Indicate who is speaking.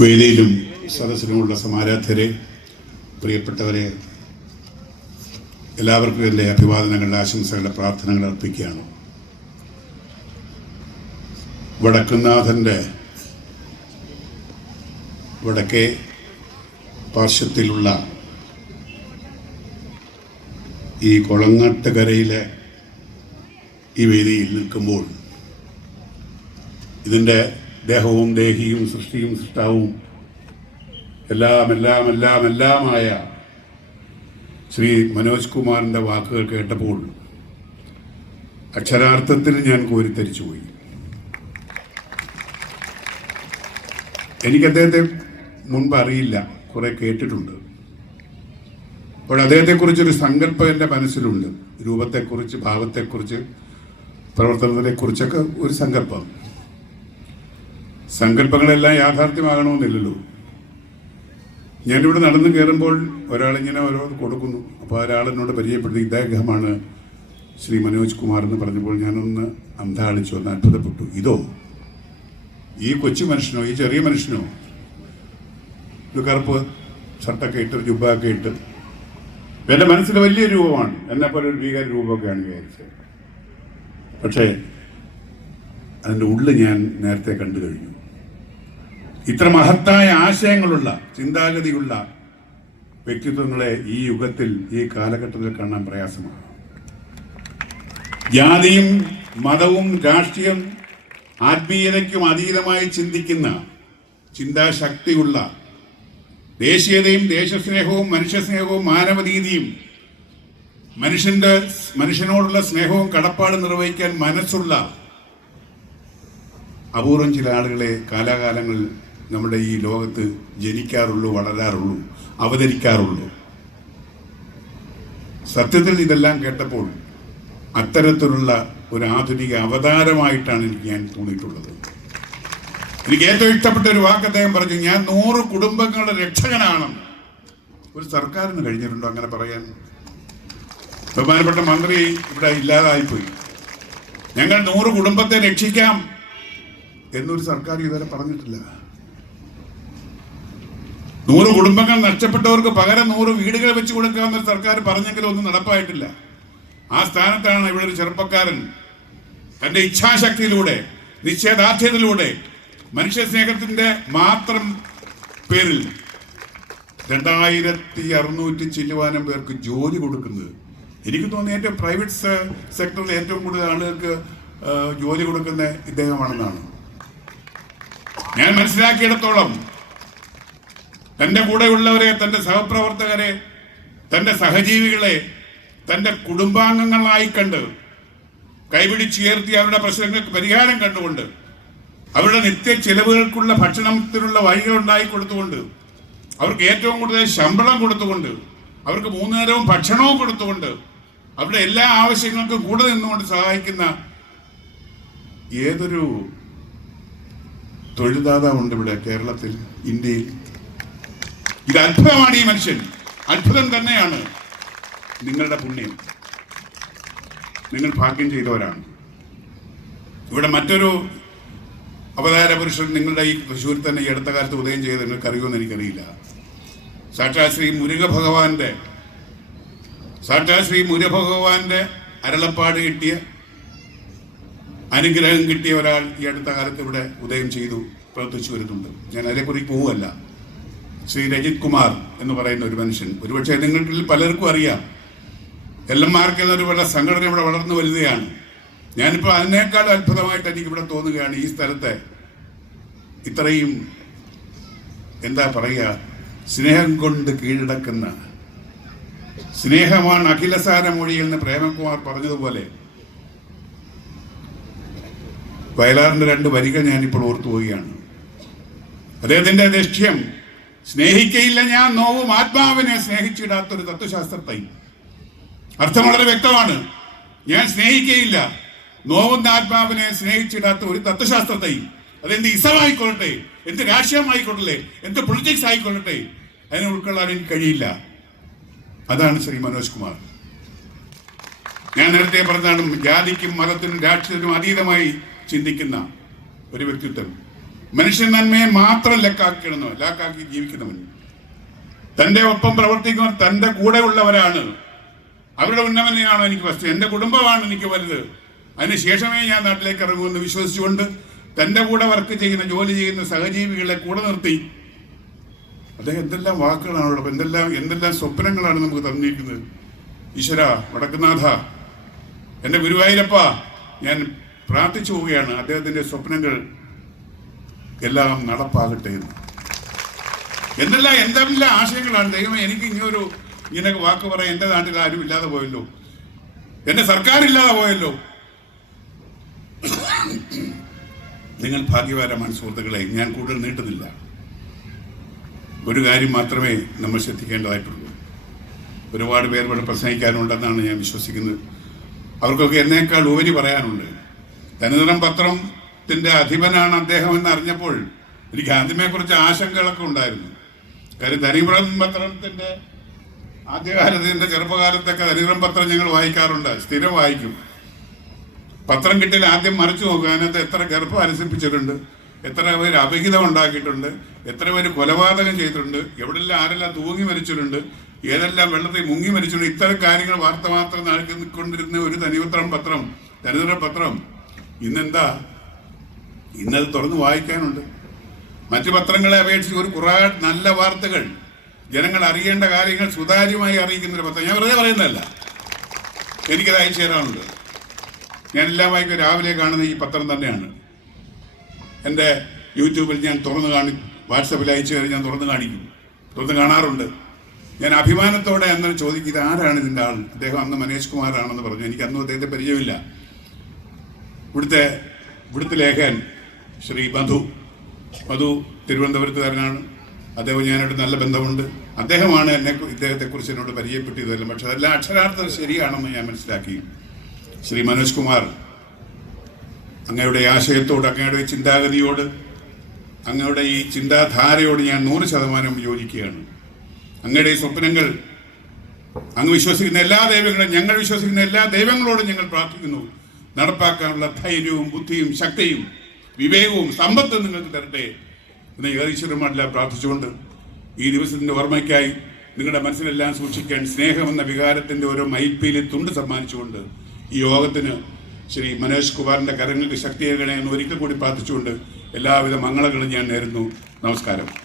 Speaker 1: വേദിയിലും സദസ്സിലുമുള്ള സമാരാധ്യരെ പ്രിയപ്പെട്ടവരെ എല്ലാവർക്കും എന്റെ അഭിവാദനങ്ങളുടെ ആശംസകളുടെ പ്രാർത്ഥനകൾ അർപ്പിക്കുകയാണ്. വടക്കുന്നാഥന്റെ വടക്കേ പാർശ്വത്തിലുള്ള ഈ കൊളങ്ങാട്ടുകരയിലെ ഈ വേദിയിൽ നിൽക്കുമ്പോൾ ഇതിന്റെ ദേഹവും ദേഹിയും സൃഷ്ടിയും സൃഷ്ടാവും. എല്ലാം എല്ലാം എല്ലാം എല്ലാമായ ശ്രീ മനോജ് കുമാറിന്റെ വാക്കുകൾ കേട്ടപ്പോൾ അക്ഷരാർത്ഥത്തിൽ ഞാൻ കോരിത്തരിച്ചു പോയി എനിക്ക് അദ്ദേഹത്തെ മുൻപ് അറിയില്ല. കുറെ കേട്ടിട്ടുണ്ട്. അപ്പോൾ അദ്ദേഹത്തെക്കുറിച്ചൊരു സങ്കല്പം എന്റെ മനസ്സിലുണ്ട്. രൂപത്തെക്കുറിച്ച് ഭാവത്തെക്കുറിച്ച് പ്രവർത്തനത്തെക്കുറിച്ചൊക്കെ ഒരു സങ്കല്പം. സങ്കല്പങ്ങളെല്ലാം യാഥാർത്ഥ്യമാകണമെന്നില്ലല്ലോ. ഞാനിവിടെ നടന്നു കയറുമ്പോൾ ഒരാളിങ്ങനെ ഓരോ കൊടുക്കുന്നു. അപ്പോൾ ഒരാളെന്നോട് പരിചയപ്പെടുത്തി ഇദ്ദേഹമാണ് ശ്രീ മനോജ് കുമാർ എന്ന് പറഞ്ഞപ്പോൾ ഞാനൊന്ന് അന്താളിച്ചു ഒന്ന് അത്ഭുതപ്പെട്ടു. ഇതോ ഈ കൊച്ചു മനുഷ്യനോ ഈ ചെറിയ മനുഷ്യനോ? ഒരു കറുപ്പ് ഷർട്ടൊക്കെ ഇട്ട് ഒരു ജുബൊക്കെ ഇട്ട്. എന്റെ മനസ്സിൽ വലിയ രൂപമാണ്. എന്നെപ്പോലെ പോലെ ഒരു ഭീകര രൂപമൊക്കെയാണ് വിചാരിച്ചത്. പക്ഷേ അതിന്റെ ഉള്ളിൽ ഞാൻ നേരത്തെ കണ്ടു കഴിഞ്ഞു. ഇത്ര മഹത്തായ ആശയങ്ങളുള്ള ചിന്താഗതിയുള്ള വ്യക്തിത്വങ്ങളെ ഈ യുഗത്തിൽ ഈ കാലഘട്ടത്തിൽ കാണാൻ പ്രയാസമാണ്. ജാതിയും മതവും രാഷ്ട്രീയം ആത്മീയതയ്ക്കും അതീതമായി ചിന്തിക്കുന്ന ചിന്താശക്തിയുള്ള ദേശീയതയും ദേശസ്നേഹവും മനുഷ്യസ്നേഹവും മാനവനീതിയും മനുഷ്യന്റെ മനുഷ്യനോടുള്ള സ്നേഹവും കടപ്പാട് നിർവഹിക്കാൻ മനസ്സുള്ള അപൂർവം ചില ആളുകളെ കാലാകാലങ്ങളിൽ നമ്മുടെ ഈ ലോകത്ത് ജനിക്കാറുള്ളൂ വളരാറുള്ളൂ അവതരിക്കാറുള്ളൂ. സത്യത്തിൽ ഇതെല്ലാം കേട്ടപ്പോൾ അത്തരത്തിലുള്ള ഒരു ആധുനിക അവതാരമായിട്ടാണ് എനിക്ക് ഞാൻ തോന്നിയിട്ടുള്ളത്. എനിക്ക് ഏറ്റവും ഇഷ്ടപ്പെട്ട ഒരു വാക്ക് അദ്ദേഹം പറഞ്ഞു ഞാൻ നൂറ് കുടുംബങ്ങളുടെ രക്ഷകനാണ്. ഒരു സർക്കാരിന് കഴിഞ്ഞിട്ടുണ്ടോ അങ്ങനെ പറയാൻ? ബഹുമാനപ്പെട്ട മന്ത്രി ഇവിടെ ഇല്ലാതായിപ്പോയി. ഞങ്ങൾ നൂറ് കുടുംബത്തെ രക്ഷിക്കാം എന്നൊരു സർക്കാർ ഇതുവരെ പറഞ്ഞിട്ടില്ല. നൂറ് കുടുംബങ്ങൾ നഷ്ടപ്പെട്ടവർക്ക് പകരം നൂറ് വീടുകൾ വെച്ച് കൊടുക്കാമെന്ന് സർക്കാർ പറഞ്ഞെങ്കിലും ഒന്നും നടപ്പായിട്ടില്ല. ആ സ്ഥാനത്താണ് ഇവിടെ ഒരു ചെറുപ്പക്കാരൻ. തന്റെ ഇച്ഛാശക്തിയിലൂടെ നിശ്ചയദാർഢ്യത്തിലൂടെ മനുഷ്യസ്നേഹത്തിന്റെ മാത്രം പേരിൽ രണ്ടായിരത്തി അറുന്നൂറ്റി ചില്ലുവാനം പേർക്ക് ജോലി കൊടുക്കുന്നത്. എനിക്ക് തോന്നുന്നു ഏറ്റവും പ്രൈവറ്റ് സെക്ടറിൽ ഏറ്റവും കൂടുതൽ ആളുകൾക്ക് ജോലി കൊടുക്കുന്ന ഇദ്ദേഹമാണെന്നാണ്. ഞാൻ മനസ്സിലാക്കിയിടത്തോളം തന്റെ കൂടെയുള്ളവരെ തന്റെ സഹപ്രവർത്തകരെ തന്റെ സഹജീവികളെ തന്റെ കുടുംബാംഗങ്ങളായി കണ്ട് കൈപിടിച്ചുയർത്തി അവരുടെ പ്രശ്നങ്ങൾക്ക് പരിഹാരം കണ്ടുകൊണ്ട് അവരുടെ നിത്യ ചെലവുകൾക്കുള്ള ഭക്ഷണത്തിനുള്ള വഴികൾ ഉണ്ടായി കൊടുത്തുകൊണ്ട് അവർക്ക് ഏറ്റവും കൂടുതൽ ശമ്പളം കൊടുത്തുകൊണ്ട് അവർക്ക് മൂന്ന് നേരവും ഭക്ഷണവും കൊടുത്തുകൊണ്ട് അവരുടെ എല്ലാ ആവശ്യങ്ങൾക്കും കൂടെ നിന്നുകൊണ്ട് സഹായിക്കുന്ന ഏതൊരു തൊഴിൽദാതാവുണ്ട് ഇവിടെ കേരളത്തിൽ ഇന്ത്യയിൽ. ഇത് അത്ഭുതമാണ് ഈ മനുഷ്യൻ. അത്ഭുതം തന്നെയാണ് നിങ്ങളുടെ പുണ്യം. നിങ്ങൾ ഭാഗ്യം ചെയ്തവരാണ്. ഇവിടെ മറ്റൊരു അവതാര പുരുഷൻ നിങ്ങളുടെ ഈ തൃശ്ശൂരിൽ തന്നെ ഈ അടുത്ത കാലത്ത് ഉദയം ചെയ്ത് നിങ്ങൾക്ക് അറിയുമെന്ന് എനിക്കറിയില്ല. സാക്ഷാ ശ്രീ മുരുക ഭഗവാന്റെ സാക്ഷാ ശ്രീ മുരുക ഭഗവാന്റെ അരളപ്പാട് കിട്ടിയ അനുഗ്രഹം കിട്ടിയ ഒരാൾ ഈ അടുത്ത കാലത്ത് ഇവിടെ ഉദയം ചെയ്തു പ്രവർത്തിച്ചു വരുന്നുണ്ട്. ഞാൻ അതിനെക്കുറിച്ച് പോവുമല്ല ശ്രീ രജിത് കുമാർ എന്ന് പറയുന്ന ഒരു മനുഷ്യൻ. ഒരുപക്ഷെ നിങ്ങളിൽ പലർക്കും അറിയാം. എൽ എം ആർക്ക് എന്നൊരു വളരെ സംഘടന ഇവിടെ വളർന്നു വലുതാണ് ഞാനിപ്പോൾ അതിനേക്കാൾ അത്ഭുതമായിട്ട് എനിക്ക് ഇവിടെ തോന്നുകയാണ് ഈ സ്ഥലത്തെ. ഇത്രയും എന്താ പറയുക സ്നേഹം കൊണ്ട് കീഴടക്കുന്ന സ്നേഹമാണ് അഖിലസാര മൊഴിയിൽ നിന്ന് പ്രേമകുമാർ പറഞ്ഞതുപോലെ വയലാറിന്റെ രണ്ട് വരികൾ ഞാനിപ്പോൾ ഓർത്തു പോവുകയാണ്. അദ്ദേഹത്തിന്റെ ലക്ഷ്യം സ്നേഹിക്കയില്ല ഞാൻ നോവും ആത്മാവിനെ സ്നേഹിച്ചിടാത്തൊരു തത്വശാസ്ത്രത്തൈ അർത്ഥം വളരെ വ്യക്തമാണ്. ഞാൻ സ്നേഹിക്കയില്ല നോവുന്ന ആത്മാവിനെ സ്നേഹിച്ചിടാത്ത ഒരു തത്വശാസ്ത്രത്തെ അതെന്ത് ഇസമായിക്കൊള്ളട്ടെ എന്ത് രാഷ്ട്രീയമായിക്കൊള്ളട്ടെ എന്ത് പൊളിറ്റിക്സ് ആയിക്കൊള്ളട്ടെ അതിനെ ഉൾക്കൊള്ളാൻ എനിക്ക് കഴിയില്ല. അതാണ് ശ്രീ മനോജ് കുമാർ. ഞാൻ നേരത്തെ പറഞ്ഞതാണ് ജാതിക്കും മതത്തിനും രാഷ്ട്രീയത്തിനും അതീതമായി ചിന്തിക്കുന്ന ഒരു വ്യക്തിത്വം. മനുഷ്യൻ നന്മയെ മാത്രം ലക്കാക്കിയിടുന്നു ലാക്കാക്കി ജീവിക്കുന്നവൻ. തന്റെ ഒപ്പം പ്രവർത്തിക്കുന്നവർ തന്റെ കൂടെ ഉള്ളവരാണ്. അവരുടെ ഉന്നമനയാണോ എനിക്ക് ഫസ്റ്റ് എന്റെ കുടുംബമാണ് എനിക്ക് വലുത്. അതിനുശേഷമേ ഞാൻ നാട്ടിലേക്ക് ഇറങ്ങുമെന്ന് വിശ്വസിച്ചുകൊണ്ട് തന്റെ കൂടെ വർക്ക് ചെയ്യുന്ന ജോലി ചെയ്യുന്ന സഹജീവികളെ കൂടെ നിർത്തി. അദ്ദേഹം എന്തെല്ലാം വാക്കുകളാണ് അവിടെ എന്തെല്ലാം എന്തെല്ലാം സ്വപ്നങ്ങളാണ് നമുക്ക് തന്നിരിക്കുന്നത്? ഈശ്വര വടക്കുനാഥ എന്റെ ഗുരുവായൂരപ്പ ഞാൻ പ്രാർത്ഥിച്ചു പോവുകയാണ്. അദ്ദേഹത്തിന്റെ സ്വപ്നങ്ങൾ എല്ലാം നടപ്പാകട്ടെ എന്ന്. എന്തെല്ലാം എന്തെല്ലാം ആശയങ്ങളാണ്? ദൈവം എനിക്ക് ഇങ്ങനൊരു ഇങ്ങനെ വാക്ക് പറയാൻ എന്റെ നാട്ടിൽ ആരും ഇല്ലാതെ പോയല്ലോ. എന്റെ സർക്കാർ ഇല്ലാതെ പോയല്ലോ. നിങ്ങൾ ഭാഗ്യവാരമാണ് സുഹൃത്തുക്കളെ. ഞാൻ കൂടുതൽ നീട്ടുന്നില്ല. ഒരു കാര്യം മാത്രമേ നമ്മൾ ശ്രദ്ധിക്കേണ്ടതായിട്ടുള്ളൂ. ഒരുപാട് പേർ ഇവിടെ പ്രസംഗിക്കാനുണ്ടെന്നാണ് ഞാൻ വിശ്വസിക്കുന്നത്. അവർക്കൊക്കെ എന്നേക്കാൾ ഉപരി പറയാനുണ്ട്. തനിനിറം പത്രത്തിന്റെ അധിപനാണ് അദ്ദേഹം എന്ന് അറിഞ്ഞപ്പോൾ എനിക്ക് ആദ്യമേ കുറച്ച് ആശങ്കകളൊക്കെ ഉണ്ടായിരുന്നു. കാര്യം ധനീപുരം പത്രത്തിന്റെ ആദ്യകാലത്തിന്റെ ചെറുപ്പകാലത്തൊക്കെ ധനീപുരം പത്രം ഞങ്ങൾ വായിക്കാറുണ്ട് സ്ഥിരം വായിക്കും. പത്രം കിട്ടിയാൽ ആദ്യം മറിച്ചു നോക്കുക അതിനകത്ത് എത്ര ഗർഭം അനുസരിപ്പിച്ചിട്ടുണ്ട് എത്ര പേര് അപഹിതം ഉണ്ടാക്കിയിട്ടുണ്ട് എത്ര പേര് കൊലപാതകം ചെയ്തിട്ടുണ്ട് എവിടെല്ലാം ആരെല്ലാം തൂങ്ങി മരിച്ചിട്ടുണ്ട് ഏതെല്ലാം വെള്ളത്തിൽ മുങ്ങി മരിച്ചിട്ടുണ്ട് ഇത്തരം കാര്യങ്ങൾ വാർത്ത മാത്രം നൽകിക്കൊണ്ടിരുന്ന ഒരു തനിപത്രം പത്രം തനിതര പത്രം ഇന്നെന്താ? ഇന്നത് തുറന്ന് വായിക്കാനുണ്ട്. മറ്റു പത്രങ്ങളെ അപേക്ഷിച്ച് ഒരു കുറേ നല്ല വാർത്തകൾ. ജനങ്ങൾ അറിയേണ്ട കാര്യങ്ങൾ സുതാര്യമായി അറിയിക്കുന്ന ഒരു പത്രം. ഞാൻ വെറുതെ പറയുന്നതല്ല. എനിക്കത് അയച്ചു തരാനുണ്ട്. ഞാൻ എല്ലാ വായിക്കും. രാവിലെ കാണുന്ന ഈ പത്രം തന്നെയാണ്. എന്റെ യൂട്യൂബിൽ ഞാൻ തുറന്ന് കാണി വാട്സപ്പിൽ അയച്ചു കയറി ഞാൻ തുറന്ന് കാണിക്കും. തുറന്ന് കാണാറുണ്ട്. ഞാൻ അഭിമാനത്തോടെ അന്നേരം ചോദിക്കും ഇത് ആരാണ് ഇതിന്റെ ആൾ? അദ്ദേഹം അന്ന് മനേഷ് കുമാറാണെന്ന് പറഞ്ഞു. എനിക്ക് അന്നും അദ്ദേഹത്തെ പരിചയമില്ല. ഇവിടുത്തെ ഇവിടുത്തെ ലേഖൻ ശ്രീ മധു. മധു തിരുവനന്തപുരത്തുകാരനാണ്. അദ്ദേഹം ഞാനായിട്ട് നല്ല ബന്ധമുണ്ട്. അദ്ദേഹമാണ് എന്നെ ഇദ്ദേഹത്തെക്കുറിച്ച് എന്നോട് പരിചയപ്പെട്ടിയതെല്ലാം പക്ഷെ അതെല്ലാം അക്ഷരാർത്ഥം ശരിയാണെന്ന് ഞാൻ മനസ്സിലാക്കി. ശ്രീ മനോജ് കുമാർ അങ്ങയുടെ ആശയത്തോട് അങ്ങയുടെ ചിന്താഗതിയോട് അങ്ങയുടെ ഈ ചിന്താധാരയോട് ഞാൻ നൂറ് ശതമാനം യോജിക്കുകയാണ്. അങ്ങയുടെ ഈ സ്വപ്നങ്ങൾ അങ്ങ് വിശ്വസിക്കുന്ന എല്ലാ ദൈവങ്ങളും ഞങ്ങൾ വിശ്വസിക്കുന്ന എല്ലാ ദൈവങ്ങളോടും ഞങ്ങൾ പ്രാർത്ഥിക്കുന്നു. നടപ്പാക്കാനുള്ള ധൈര്യവും ബുദ്ധിയും ശക്തിയും വിവേകവും സമ്പത്തും നിങ്ങൾക്ക് തരട്ടെ എന്ന് ഏകീശ്വരന്മാരെല്ലാം പ്രാർത്ഥിച്ചുകൊണ്ട് ഈ ദിവസത്തിന്റെ ഓർമ്മയ്ക്കായി നിങ്ങളുടെ മനസ്സിലെല്ലാം സൂക്ഷിക്കാൻ സ്നേഹം എന്ന വികാരത്തിന്റെ ഓരോ മയിൽപ്പീലി തുണ്ട് സമ്മാനിച്ചുകൊണ്ട് ഈ യോഗത്തിന് ശ്രീ മനോജ് കുമാറിന്റെ കരങ്ങൾക്ക് ശക്തിയേകണേ എന്ന് ഒരിക്കൽ കൂടി പ്രാർത്ഥിച്ചുകൊണ്ട് എല്ലാവിധ മംഗളങ്ങളും ഞാൻ നേരുന്നു. നമസ്കാരം.